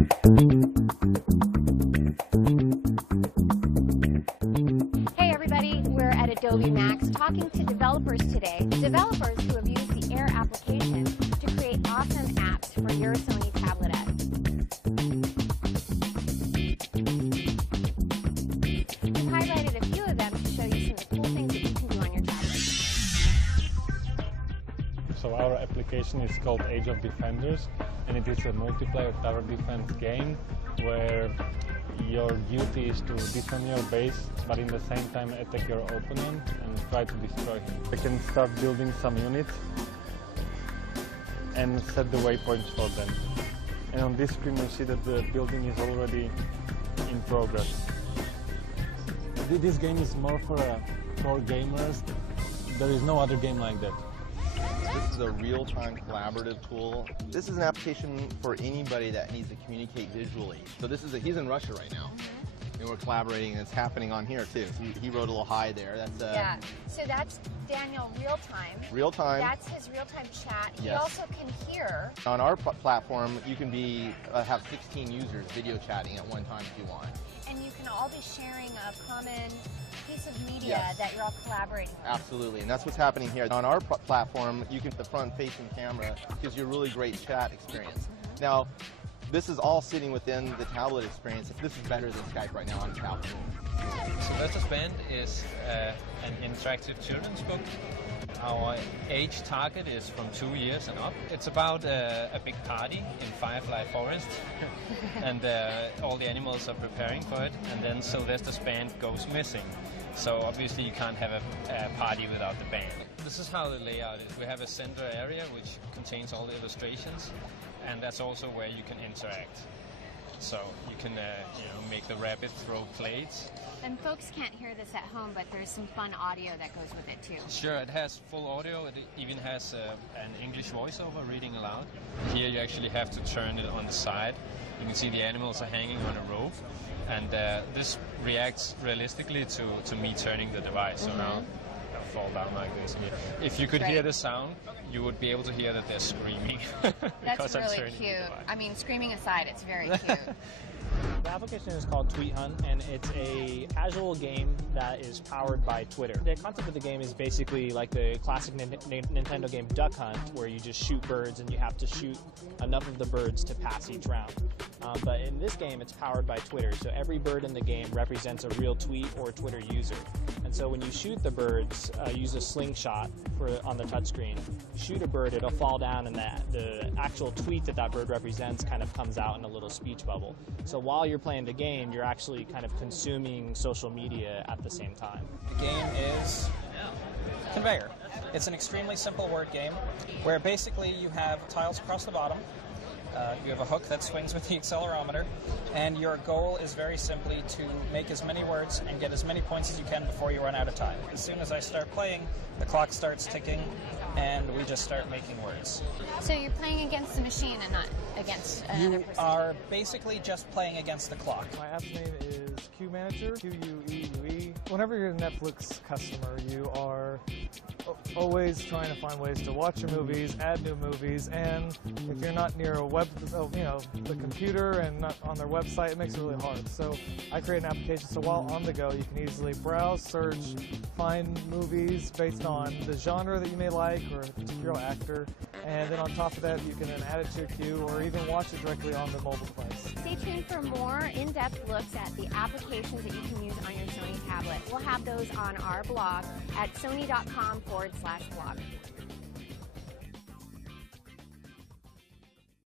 Hey everybody, we're at Adobe Max talking to developers today. Developers who have used the Air application to create awesome apps for your Sony tablet. We've highlighted a few of them to show you some of the cool things that you can do on your tablet. So our application is called Age of Defenders, and it is a multiplayer tower defense game where your duty is to defend your base, but in the same time attack your opponent and try to destroy him. You can start building some units and set the waypoints for them. And on this screen you see that the building is already in progress. This game is more for gamers. There is no other game like that. This is a real-time collaborative tool. This is an application for anybody that needs to communicate visually. So he's in Russia right now, and we're collaborating, and it's happening on here too. So he wrote a little hi there. That's yeah. So that's Daniel real-time. Real-time. That's his real-time chat. Yes. He also can hear. On our platform, you can have 16 users video chatting at one time if you want. And you can all be sharing a common piece of media Yes. that you're all collaborating with. Absolutely, and that's what's happening here. On our platform, you can the front-facing camera gives you a really great chat experience. Now, this is all sitting within the tablet experience. This is better than Skype right now on tablet. So Versus Band is an interactive children's book. Our age target is from 2 years and up. It's about a big party in Firefly Forest, and all the animals are preparing for it, and then Sylvester's band goes missing. So obviously you can't have a party without the band. This is how the layout is. We have a center area which contains all the illustrations, and that's also where you can interact. So you can make the rabbit throw plates. And folks can't hear this at home, but there's some fun audio that goes with it too. Sure, it has full audio. It even has an English voiceover reading aloud. Here you actually have to turn it on the side. You can see the animals are hanging on a rope, and this reacts realistically to me turning the device. So now I'll fall down like this. If you could hear the sound, you would be able to hear that they're screaming. That's really cute. I mean, screaming aside, it's very cute. The application is called Tweet Hunt, and it's a casual game that is powered by Twitter. The concept of the game is basically like the classic Nintendo game Duck Hunt, where you just shoot birds and you have to shoot enough of the birds to pass each round. But in this game, it's powered by Twitter, so every bird in the game represents a real tweet or Twitter user. And so when you shoot the birds, use a slingshot on the touchscreen. Shoot a bird, it'll fall down, and the actual tweet that bird represents kind of comes out in a little speech bubble. So while you're playing the game, you're actually kind of consuming social media at the same time. The game is Conveyor. It's an extremely simple word game where basically you have tiles across the bottom. You have a hook that swings with the accelerometer, and your goal is very simply to make as many words and get as many points as you can before you run out of time. As soon as I start playing, the clock starts ticking, and we just start making words. So you're playing against the machine and not against another person? You are basically just playing against the clock. My app's name is Q Manager, Q-U-E-U-E. Whenever you're a Netflix customer, you are always trying to find ways to watch your movies, add new movies, and if you're not near the computer and not on their website, it makes it really hard. So I create an application so while on the go, you can easily browse, search, find movies based on the genre that you may like or a particular actor, and then on top of that, you can then add it to your queue or even watch it directly on the mobile device. Stay tuned for more in-depth looks at the applications that you can use on your Sony tablet. We'll have those on our blog at sony.com/blog.